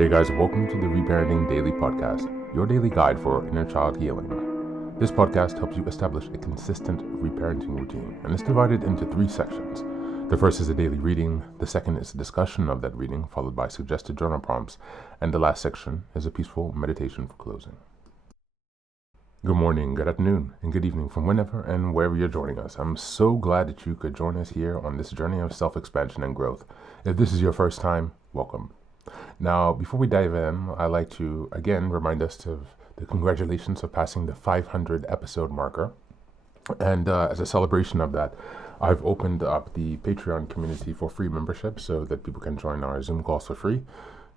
Hey guys, welcome to the Reparenting Daily podcast, your daily guide for inner child healing. This podcast helps you establish a consistent reparenting routine, and it's divided into 3 sections. The first is a daily reading, the second is a discussion of that reading, followed by suggested journal prompts, and the last section is a peaceful meditation for closing. Good morning, good afternoon, and good evening from whenever and wherever you're joining us. I'm so glad that you could join us here on this journey of self-expansion and growth. If this is your first time, welcome. Now, before we dive in, I'd like to again remind us of the congratulations of passing the 500 episode marker. And as a celebration of that, I've opened up the Patreon community for free membership so that people can join our Zoom calls for free.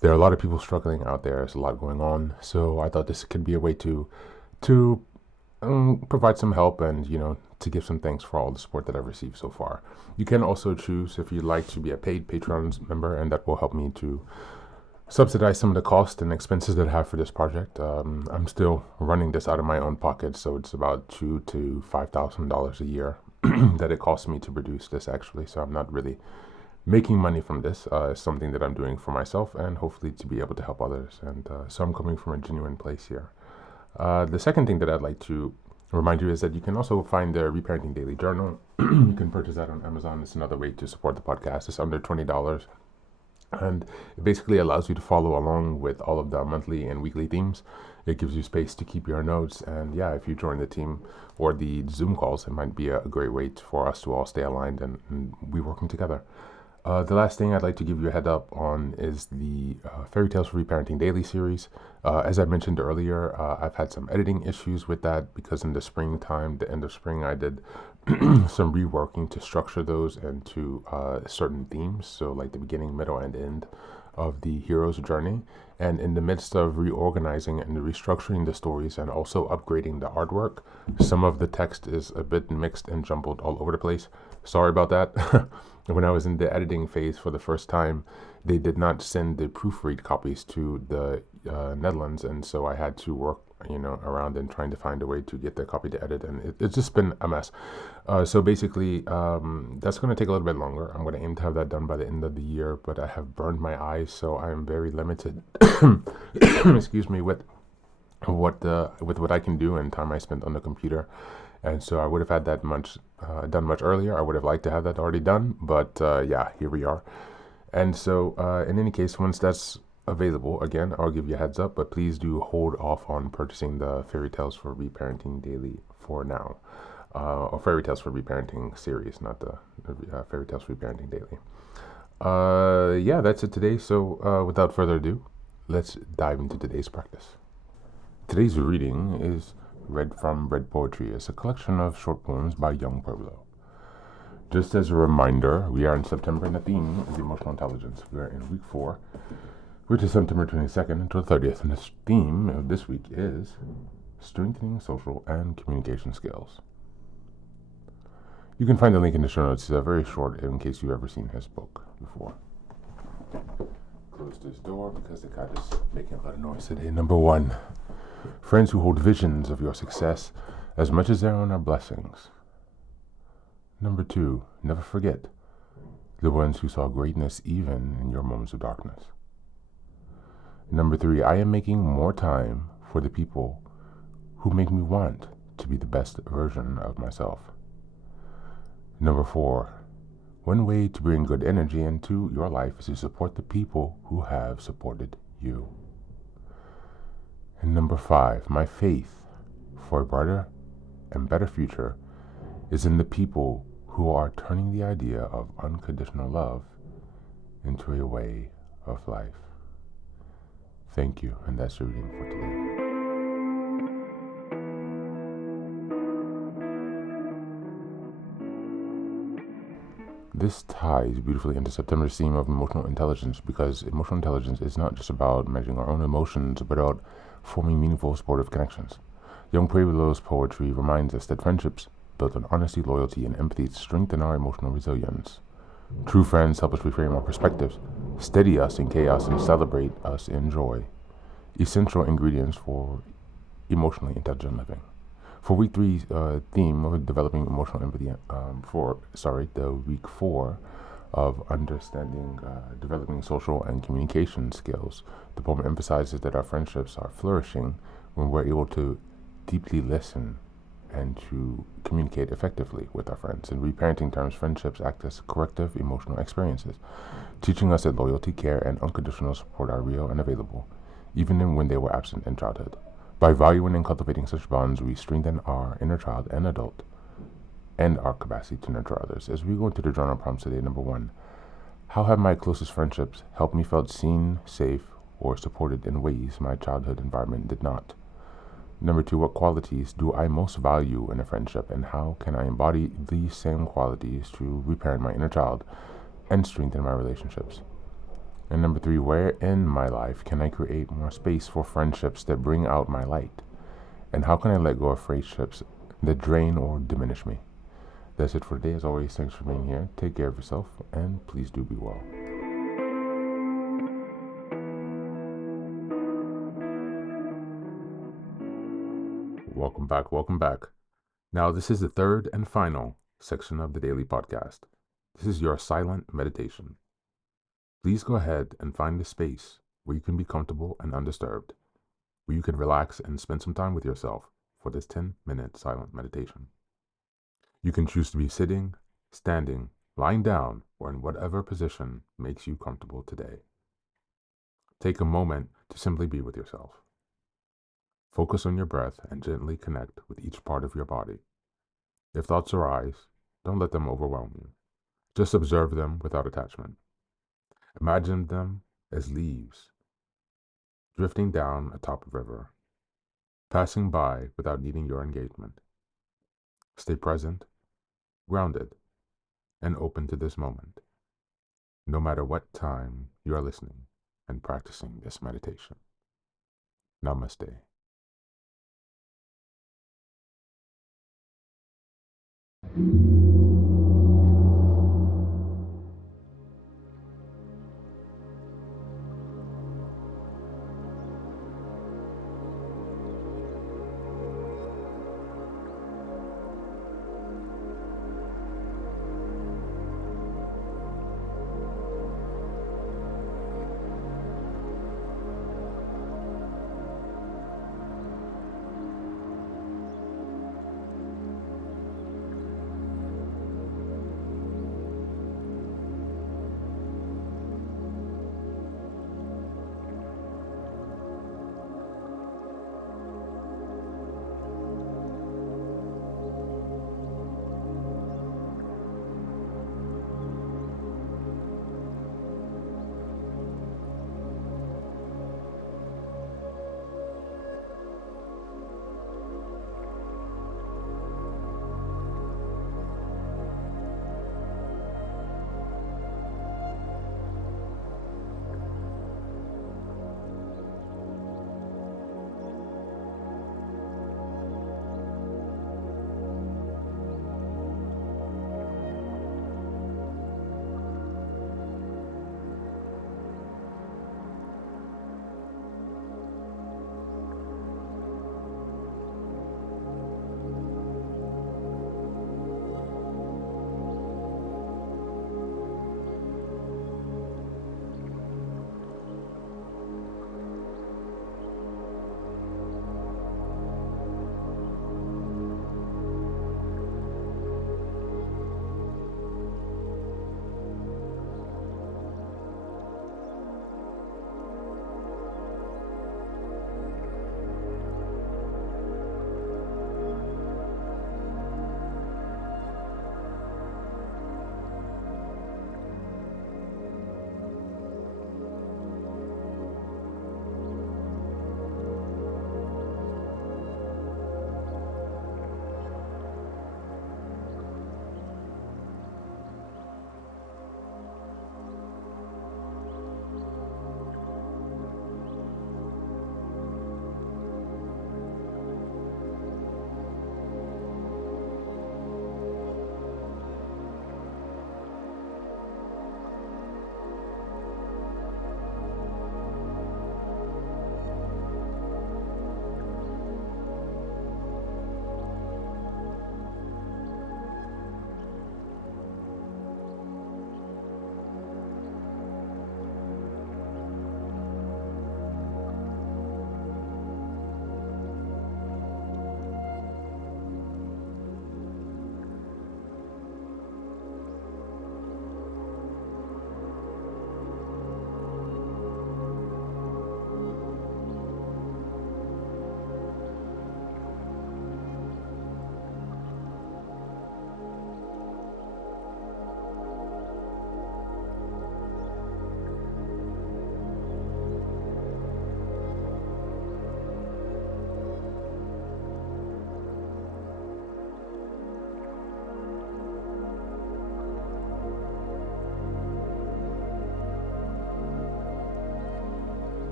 There are a lot of people struggling out there. There's a lot going on. So I thought this could be a way to provide some help and, to give some thanks for all the support that I've received so far. You can also choose if you'd like to be a paid Patreon member, and that will help me to subsidize some of the costs and expenses that I have for this project. I'm still running this out of my own pocket, so it's about $2,000 to $5,000 a year that it costs me to produce this actually. So I'm not really making money from this. It's something that I'm doing for myself and hopefully to be able to help others. And so I'm coming from a genuine place here. The second thing that I'd like to remind you is that you can also find the Reparenting Daily Journal. You can purchase that on Amazon. It's another way to support the podcast. It's under $20. And it basically allows you to follow along with all of the monthly and weekly themes. It gives you space to keep your notes. And yeah, if you join the team or the Zoom calls, it might be a great way for us to all stay aligned and be working together. The last thing I'd like to give you a head up on is the Fairy Tales for Reparenting Daily series. As I mentioned earlier, I've had some editing issues with that because in the springtime, the end of spring, I did some reworking to structure those into certain themes. So like the beginning, middle, and end of the hero's journey. And in the midst of reorganizing and restructuring the stories and also upgrading the artwork, some of the text is a bit mixed and jumbled all over the place. Sorry about that. When I was in the editing phase for the first time, they did not send the proofread copies to the Netherlands, and so I had to work, around and trying to find a way to get the copy to edit, and it's just been a mess. So basically, that's going to take a little bit longer. I'm going to aim to have that done by the end of the year, but I have burned my eyes, so I am very limited. Excuse me, with what I can do and time I spent on the computer. And so I would have had that done much earlier. I would have liked to have that already done, but here we are. And so in any case, once that's available, again, I'll give you a heads up, but please do hold off on purchasing the Fairy Tales for Reparenting Daily for now. Or Fairy Tales for Reparenting series, not the Fairy Tales for Reparenting Daily. That's it today. So without further ado, let's dive into today's practice. Today's reading is read from Red Poetry. It's a collection of short poems by young Pueblo. Just as a reminder, we are in September and the theme is emotional intelligence. We are in week 4, which is September 22nd until the 30th, and the theme of this week is strengthening social and communication skills. You can find the link in the show notes. It's very short in case you've ever seen his book before. Close this door because the cat is making a lot of noise today. Number 1. Friends who hold visions of your success as much as their own are blessings. Number 2, never forget the ones who saw greatness even in your moments of darkness. Number 3, I am making more time for the people who make me want to be the best version of myself. Number 4, one way to bring good energy into your life is to support the people who have supported you. And number 5, my faith for a brighter and better future is in the people who are turning the idea of unconditional love into a way of life. Thank you, and that's the reading for today. This ties beautifully into September's theme of emotional intelligence, because emotional intelligence is not just about managing our own emotions, but about forming meaningful, supportive connections. Young Pueblo's poetry reminds us that friendships built on honesty, loyalty, and empathy strengthen our emotional resilience. True friends help us reframe our perspectives, steady us in chaos, and celebrate us in joy. Essential ingredients for emotionally intelligent living. For week 3 theme of developing emotional empathy, the week 4, of understanding, developing social and communication skills. The poem emphasizes that our friendships are flourishing when we're able to deeply listen and to communicate effectively with our friends. In reparenting terms, friendships act as corrective emotional experiences, teaching us that loyalty, care, and unconditional support are real and available, even when they were absent in childhood. By valuing and cultivating such bonds, we strengthen our inner child and adult and our capacity to nurture others. As we go into the journal prompts today, number one, how have my closest friendships helped me feel seen, safe, or supported in ways my childhood environment did not? Number two, what qualities do I most value in a friendship, and how can I embody these same qualities to reparent my inner child and strengthen my relationships? And number three, where in my life can I create more space for friendships that bring out my light? And how can I let go of friendships that drain or diminish me? That's it for today. As always, thanks for being here. Take care of yourself, and please do be well. Welcome back. Welcome back. Now, this is the third and final section of the daily podcast. This is your silent meditation. Please go ahead and find a space where you can be comfortable and undisturbed, where you can relax and spend some time with yourself for this 10-minute silent meditation. You can choose to be sitting, standing, lying down, or in whatever position makes you comfortable today. Take a moment to simply be with yourself. Focus on your breath and gently connect with each part of your body. If thoughts arise, don't let them overwhelm you. Just observe them without attachment. Imagine them as leaves drifting down atop a river, passing by without needing your engagement. Stay present, grounded, and open to this moment, no matter what time you are listening and practicing this meditation. Namaste.